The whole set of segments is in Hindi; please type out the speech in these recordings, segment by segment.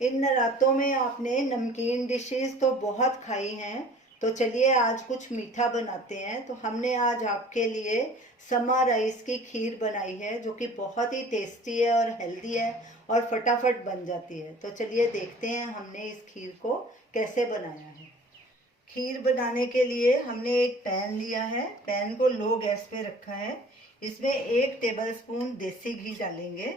इन रातों में आपने नमकीन डिशेस तो बहुत खाई हैं, तो चलिए आज कुछ मीठा बनाते हैं। तो हमने आज आपके लिए समा राइस की खीर बनाई है, जो कि बहुत ही टेस्टी है और हेल्दी है और फटाफट बन जाती है। तो चलिए देखते हैं हमने इस खीर को कैसे बनाया है। खीर बनाने के लिए हमने एक पैन लिया है, पैन को लो गैस पे रखा है। इसमें 1 टेबलस्पून देसी घी डालेंगे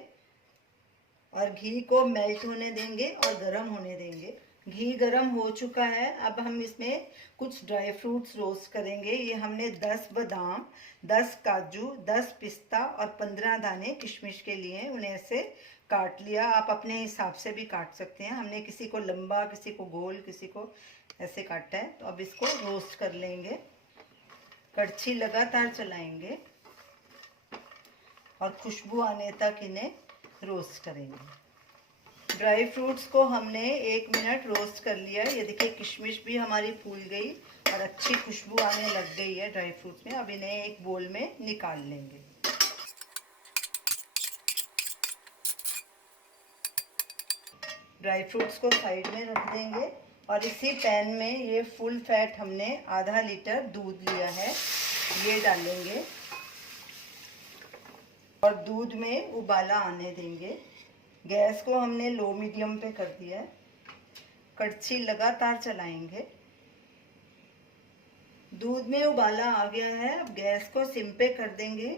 और घी को मेल्ट होने देंगे और गरम होने देंगे। घी गरम हो चुका है, अब हम इसमें कुछ ड्राई फ्रूट्स रोस्ट करेंगे। ये हमने 10 बादाम, 10 काजू, 10 पिस्ता और 15 दाने किशमिश के लिए उन्हें ऐसे काट लिया। आप अपने हिसाब से भी काट सकते हैं। हमने किसी को लंबा, किसी को गोल, किसी को ऐसे काटा है। तो अब इसको रोस्ट कर लेंगे, कड़छी लगातार चलाएंगे और खुशबू आने तक इन्हें रोस्ट करेंगे। ड्राई फ्रूट्स को हमने 1 मिनट रोस्ट कर लिया। ये देखिए किशमिश भी हमारी फूल गई और अच्छी खुशबू आने लग गई है ड्राई फ्रूट्स में। अब इन्हें एक बोल में निकाल लेंगे। ड्राई फ्रूट्स को साइड में रख देंगे और इसी पैन में ये फुल फैट हमने आधा लीटर दूध लिया है, ये डालेंगे और दूध में उबाला आने देंगे। गैस को हमने लो मीडियम पे कर दिया है, कड़छी लगातार चलाएंगे। दूध में उबाला आ गया है, अब गैस को सिम पे कर देंगे।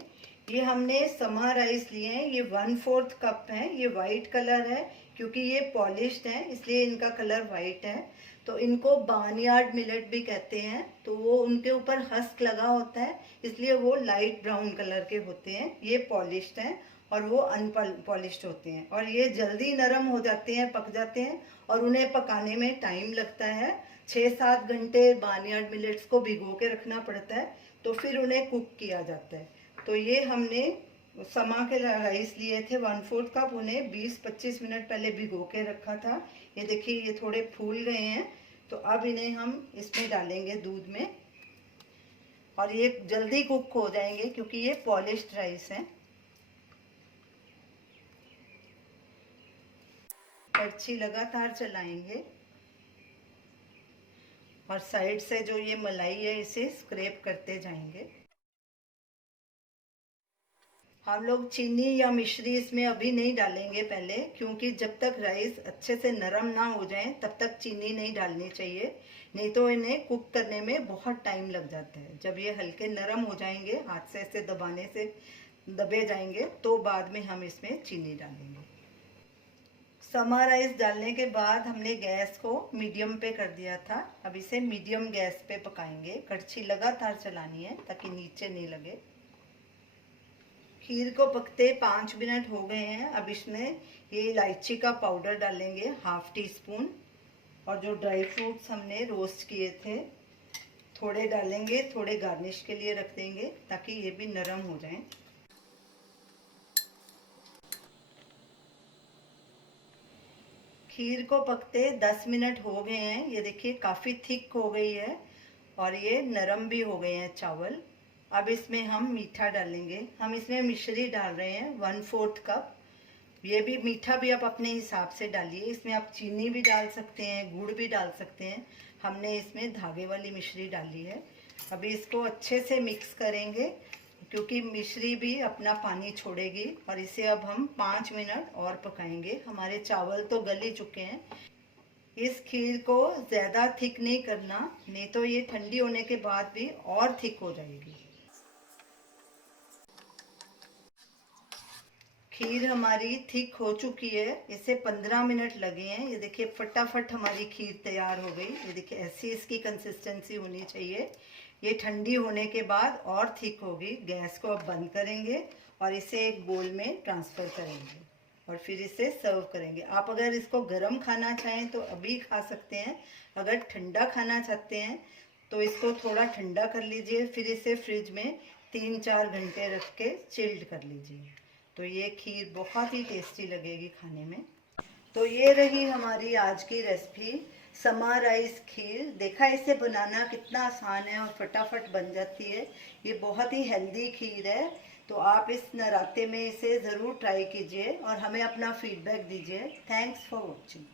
ये हमने समा राइस लिए हैं, ये 1/4 कप है। ये वाइट कलर है क्योंकि ये पॉलिश्ड है, इसलिए इनका कलर वाइट है। तो इनको बार्नयार्ड मिलेट भी कहते हैं। तो वो उनके ऊपर हस्क लगा होता है, इसलिए वो लाइट ब्राउन कलर के होते हैं। ये पॉलिश्ड हैं और वो अनपॉलिश्ड होते हैं, और ये जल्दी नरम हो जाते हैं, पक जाते हैं और उन्हें पकाने में टाइम लगता है। 6-7 घंटे बार्नयार्ड मिलेट्स को भिगो के रखना पड़ता है, तो फिर उन्हें कुक किया जाता है। तो ये हमने समा के राइस लिए थे 1/4 कप, उन्हें 20-25 मिनट पहले भिगो के रखा था। ये देखिए ये थोड़े फूल गए हैं। तो अब इन्हें हम इसमें डालेंगे दूध में, और ये जल्दी कुक हो जाएंगे क्योंकि ये पॉलिश्ड राइस हैं। कड़छी लगातार चलाएंगे और साइड से जो ये मलाई है इसे स्क्रैप करते जाएंगे। हम लोग चीनी या मिश्री इसमें अभी नहीं डालेंगे पहले, क्योंकि जब तक राइस अच्छे से नरम ना हो जाए तब तक चीनी नहीं डालनी चाहिए, नहीं तो इन्हें कुक करने में बहुत टाइम लग जाता है। जब ये हल्के नरम हो जाएंगे, हाथ से ऐसे दबाने से दबे जाएंगे, तो बाद में हम इसमें चीनी डालेंगे। समा राइस डालने के बाद हमने गैस को मीडियम पे कर दिया था। अब इसे मीडियम गैस पे पकाएंगे, कड़छी लगातार चलानी है ताकि नीचे नहीं लगे। खीर को पकते 5 मिनट हो गए हैं। अब इसमें ये इलायची का पाउडर डालेंगे 1/2 टीस्पून, और जो ड्राई फ्रूट्स हमने रोस्ट किए थे थोड़े डालेंगे, थोड़े गार्निश के लिए रख देंगे ताकि ये भी नरम हो जाएं। खीर को पकते 10 मिनट हो गए हैं। ये देखिए काफ़ी थिक हो गई है और ये नरम भी हो गए हैं चावल। अब इसमें हम मीठा डालेंगे। हम इसमें मिश्री डाल रहे हैं 1/4 कप। ये भी मीठा भी आप अपने हिसाब से डालिए, इसमें आप चीनी भी डाल सकते हैं, गुड़ भी डाल सकते हैं। हमने इसमें धागे वाली मिश्री डाली है। अभी इसको अच्छे से मिक्स करेंगे क्योंकि मिश्री भी अपना पानी छोड़ेगी, और इसे अब हम 5 मिनट और पकाएंगे। हमारे चावल तो गल ही चुके हैं। इस खीर को ज़्यादा थिक नहीं करना, नहीं तो ये ठंडी होने के बाद भी और थिक हो जाएगी। खीर हमारी थिक हो चुकी है, इसे 15 मिनट लगे हैं। ये देखिए फटाफट हमारी खीर तैयार हो गई। ये देखिए ऐसी इसकी कंसिस्टेंसी होनी चाहिए। ये ठंडी होने के बाद और थिक होगी। गैस को अब बंद करेंगे और इसे एक बोल में ट्रांसफ़र करेंगे और फिर इसे सर्व करेंगे। आप अगर इसको गर्म खाना चाहें तो अभी खा सकते हैं, अगर ठंडा खाना चाहते हैं तो इसको थोड़ा ठंडा कर लीजिए, फिर इसे फ्रिज में 3-4 घंटे रख के चिल्ड कर लीजिए। तो ये खीर बहुत ही टेस्टी लगेगी खाने में। तो ये रही हमारी आज की रेसिपी, समा राइस खीर। देखा इसे बनाना कितना आसान है और फटाफट बन जाती है। ये बहुत ही हेल्दी खीर है। तो आप इस नराते में इसे ज़रूर ट्राई कीजिए और हमें अपना फीडबैक दीजिए। Thanks for watching.